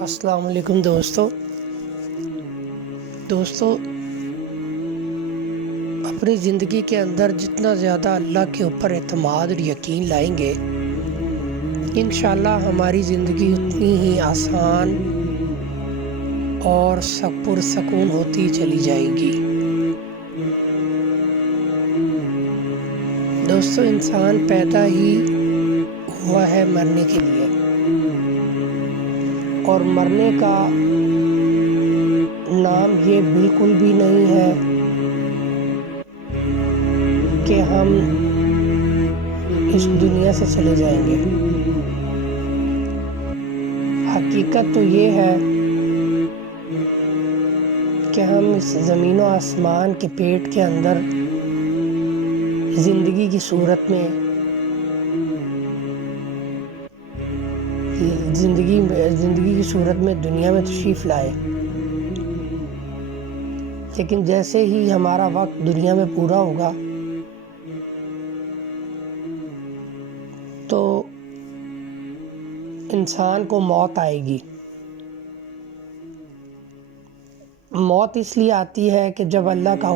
السلام علیکم دوستو اپنی زندگی کے اندر جتنا زیادہ اللہ کے اوپر اعتماد اور یقین لائیں گے انشاءاللہ ہماری زندگی اتنی ہی آسان اور پرسکون ہوتی چلی جائے گی۔ دوستو انسان پیدا ہی ہوا ہے مرنے کے لیے، اور مرنے کا نام یہ بالکل بھی نہیں ہے کہ ہم اس دنیا سے چلے جائیں گے۔ حقیقت تو یہ ہے کہ ہم اس زمین و آسمان کے پیٹ کے اندر زندگی کی صورت میں دنیا میں تشریف لائے، لیکن جیسے ہی ہمارا وقت دنیا میں پورا ہوگا تو انسان کو موت آئے گی۔ موت اس لیے آتی ہے کہ جب اللہ کا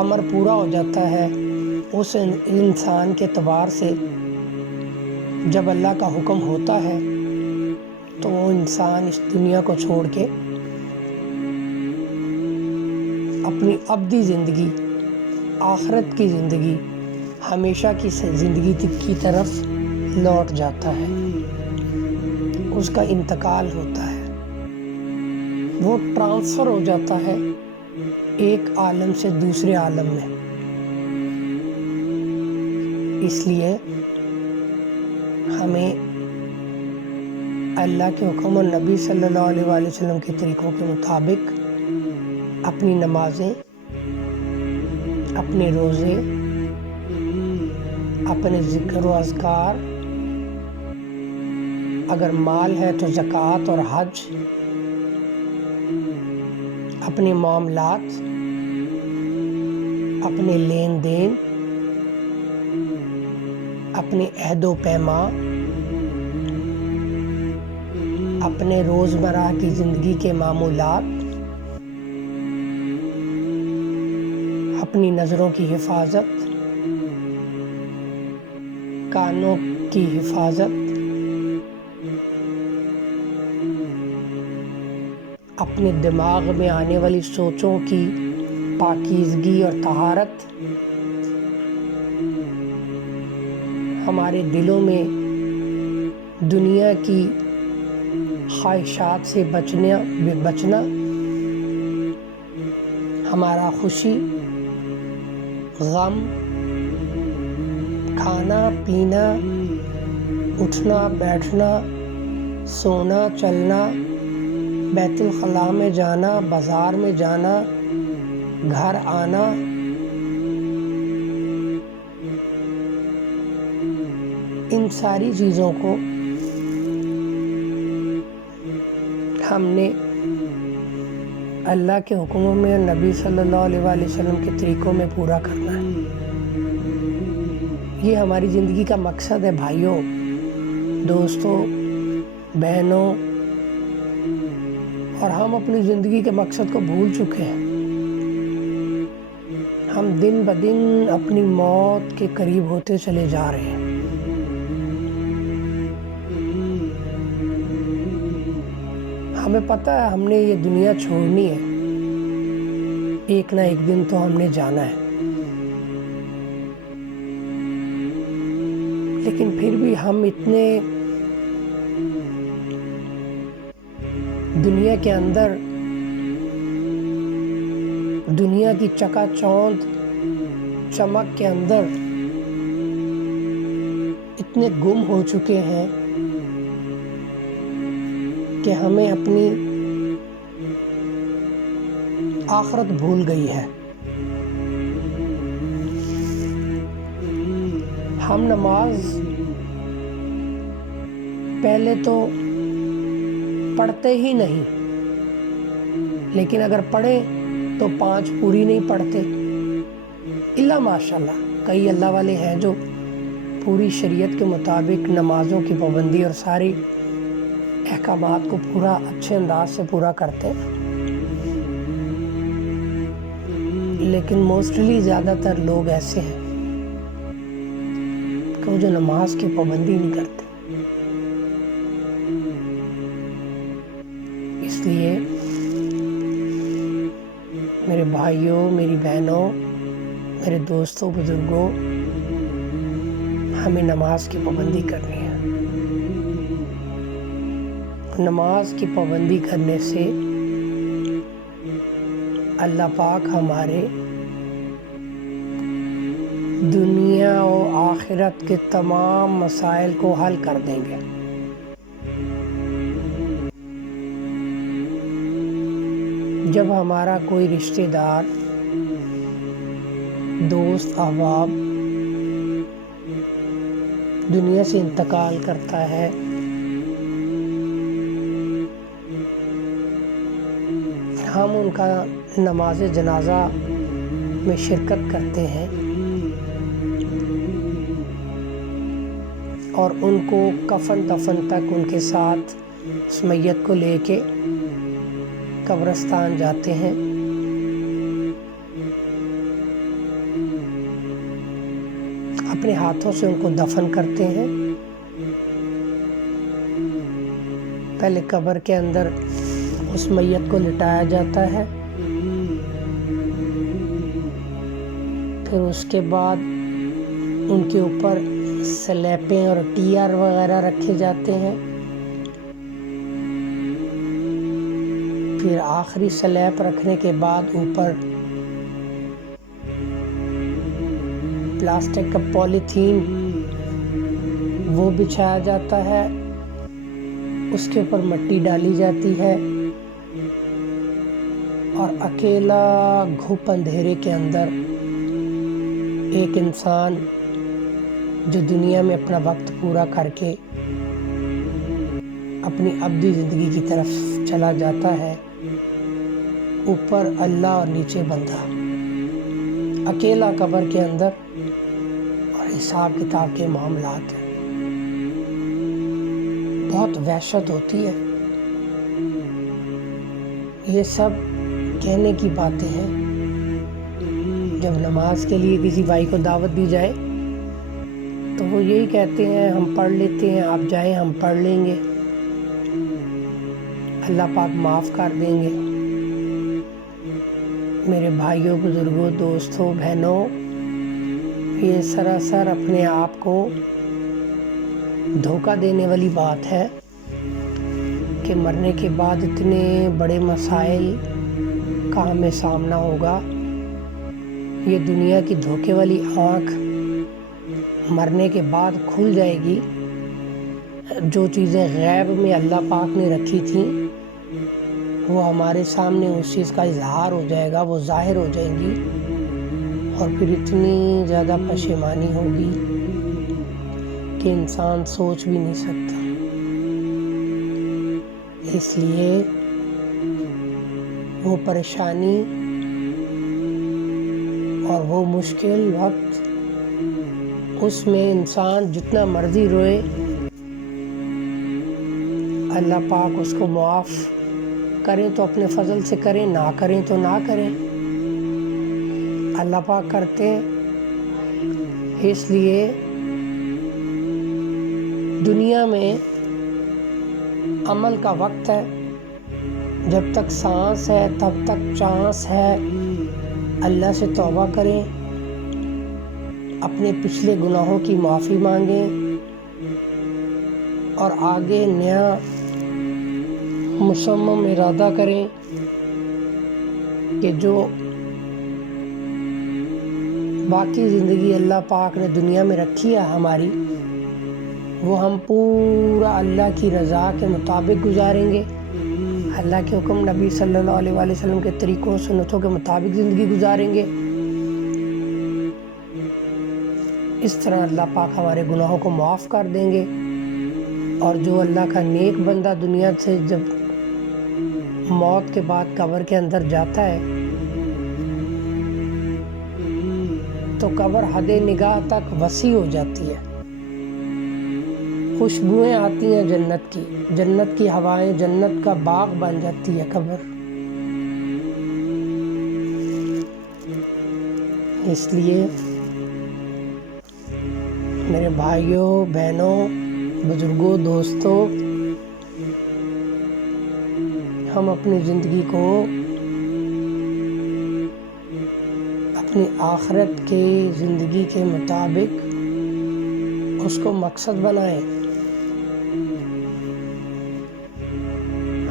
امر پورا ہو جاتا ہے اس انسان کے اعتبار سے، جب اللہ کا حکم ہوتا ہے تو وہ انسان اس دنیا کو چھوڑ کے اپنی ابدی زندگی، آخرت کی زندگی، ہمیشہ کی زندگی کی طرف لوٹ جاتا ہے، اس کا انتقال ہوتا ہے، وہ ٹرانسفر ہو جاتا ہے ایک عالم سے دوسرے عالم میں۔ اس لیے ہمیں اللہ کے حکم اور نبی صلی اللہ علیہ وسلم کے طریقوں کے مطابق اپنی نمازیں، اپنے روزے، اپنے ذکر و اذکار، اگر مال ہے تو زکوٰۃ اور حج، اپنے معاملات، اپنے لین دین، اپنے عہد و پیمان، اپنے روزمرہ کی زندگی کے معمولات، اپنی نظروں کی حفاظت، کانوں کی حفاظت، اپنے دماغ میں آنے والی سوچوں کی پاکیزگی اور طہارت، ہمارے دلوں میں دنیا کی خواہشات سے بچنا، ہمارا خوشی، غم، کھانا پینا، اٹھنا بیٹھنا، سونا چلنا، بیت الخلاء میں جانا، بازار میں جانا، گھر آنا، ان ساری چیزوں کو ہم نے اللہ کے حکموں میں اور نبی صلی اللہ علیہ وسلم کے طریقوں میں پورا کرنا ہے۔ یہ ہماری زندگی کا مقصد ہے بھائیوں، دوستوں، بہنوں، اور ہم اپنی زندگی کے مقصد کو بھول چکے ہیں۔ ہم دن بدن اپنی موت کے قریب ہوتے چلے جا رہے ہیں۔ ہمیں پتہ ہے ہم نے یہ دنیا چھوڑنی ہے، ایک نہ ایک دن تو ہم نے جانا ہے، لیکن پھر بھی ہم اتنے دنیا کے اندر، دنیا کی چکا چوند چمک کے اندر اتنے گم ہو چکے ہیں کہ ہمیں اپنی آخرت بھول گئی ہے۔ ہم نماز پہلے تو پڑھتے ہی نہیں، لیکن اگر پڑھیں تو 5 پوری نہیں پڑھتے، الا ماشاءاللہ کئی اللہ والے ہیں جو پوری شریعت کے مطابق نمازوں کی پابندی اور ساری احکامات کو پورا اچھے انداز سے پورا کرتے ہیں، لیکن موسٹلی زیادہ تر لوگ ایسے ہیں کہ وہ جو نماز کی پابندی نہیں کرتے۔ اس لیے میرے بھائیوں، میری بہنوں، میرے دوستوں، بزرگوں، ہمیں نماز کی پابندی کرنی ہے۔ نماز کی پابندی کرنے سے اللہ پاک ہمارے دنیا و آخرت کے تمام مسائل کو حل کر دیں گے۔ جب ہمارا کوئی رشتہ دار، دوست، احباب دنیا سے انتقال کرتا ہے، ہم ان کا نماز جنازہ میں شرکت کرتے ہیں اور ان کو کفن دفن تک ان کے ساتھ اس میت کو لے کے قبرستان جاتے ہیں۔ اپنے ہاتھوں سے ان کو دفن کرتے ہیں۔ پہلے قبر کے اندر اس میت کو لٹایا جاتا ہے، پھر اس کے بعد ان کے اوپر سلیپیں اور ٹیار وغیرہ رکھے جاتے ہیں، پھر آخری سلیپ رکھنے کے بعد اوپر پلاسٹک کا پولیتھین وہ بچھایا جاتا ہے، اس کے اوپر مٹی ڈالی جاتی ہے اور اکیلا گھپ اندھیرے کے اندر ایک انسان جو دنیا میں اپنا وقت پورا کر کے اپنی ابدی زندگی کی طرف چلا جاتا ہے، اوپر اللہ اور نیچے بندہ، اکیلا قبر کے اندر، اور حساب کتاب کے معاملات ہیں۔ بہت وحشت ہوتی ہے۔ یہ سب کہنے کی باتیں ہیں۔ جب نماز کے لیے کسی بھائی کو دعوت دی جائے تو وہ یہی کہتے ہیں ہم پڑھ لیتے ہیں، آپ جائیں ہم پڑھ لیں گے، اللہ پاک معاف کر دیں گے۔ میرے بھائیوں، بزرگوں، دوستوں، بہنوں، یہ سراسر اپنے آپ کو دھوکہ دینے والی بات ہے کہ مرنے کے بعد اتنے بڑے مسائل کا ہمیں سامنا ہوگا۔ یہ دنیا کی دھوکے والی آنکھ مرنے کے بعد کھل جائے گی۔ جو چیزیں غیب میں اللہ پاک نے رکھی تھیں وہ ہمارے سامنے اس چیز کا اظہار ہو جائے گا، وہ ظاہر ہو جائیں گی، اور پھر اتنی زیادہ پشیمانی ہوگی کہ انسان سوچ بھی نہیں سکتا۔ اس لیے وہ پریشانی اور وہ مشکل وقت، اس میں انسان جتنا مرضی روئے، اللہ پاک اس کو معاف کریں تو اپنے فضل سے کریں، نہ کریں تو نہ کریں۔ اللہ پاک کرتے ہیں۔ اس لیے دنیا میں عمل کا وقت ہے، جب تک سانس ہے تب تک چانس ہے، اللہ سے توبہ کریں، اپنے پچھلے گناہوں کی معافی مانگیں اور آگے نیا مصمم ارادہ کریں کہ جو باقی زندگی اللہ پاک نے دنیا میں رکھی ہے ہماری، وہ ہم پورا اللہ کی رضا کے مطابق گزاریں گے، اللہ کے حکم، نبی صلی اللہ علیہ وآلہ وسلم کے طریقوں سنتوں کے مطابق زندگی گزاریں گے۔ اس طرح اللہ پاک ہمارے گناہوں کو معاف کر دیں گے، اور جو اللہ کا نیک بندہ دنیا سے جب موت کے بعد قبر کے اندر جاتا ہے تو قبر حد نگاہ تک وسیع ہو جاتی ہے، خوشبوئیں آتی ہیں جنت کی ہوائیں، جنت کا باغ بن جاتی ہے قبر۔ اس لیے میرے بھائیوں، بہنوں، بزرگوں، دوستوں، ہم اپنی زندگی کو اپنی آخرت کی زندگی کے مطابق اس کو مقصد بنائیں۔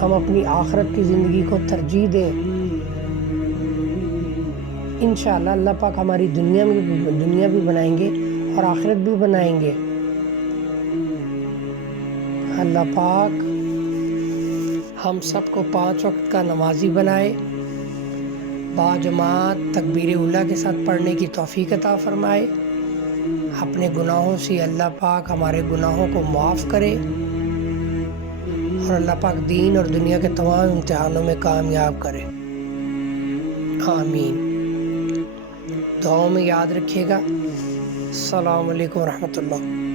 ہم اپنی آخرت کی زندگی کو ترجیح دیں۔ انشاءاللہ اللہ پاک ہماری دنیا بھی بنائیں گے اور آخرت بھی بنائیں گے۔ اللہ پاک ہم سب کو 5 وقت کا نمازی بنائے، باجماعت تکبیر اولیٰ کے ساتھ پڑھنے کی توفیق عطا فرمائے۔ اپنے گناہوں سے اللہ پاک ہمارے گناہوں کو معاف کرے، اور اللہ پاک دین اور دنیا کے تمام امتحانوں میں کامیاب کرے۔ آمین۔ دعاؤں میں یاد رکھیے گا۔ السلام علیکم ورحمۃ اللہ۔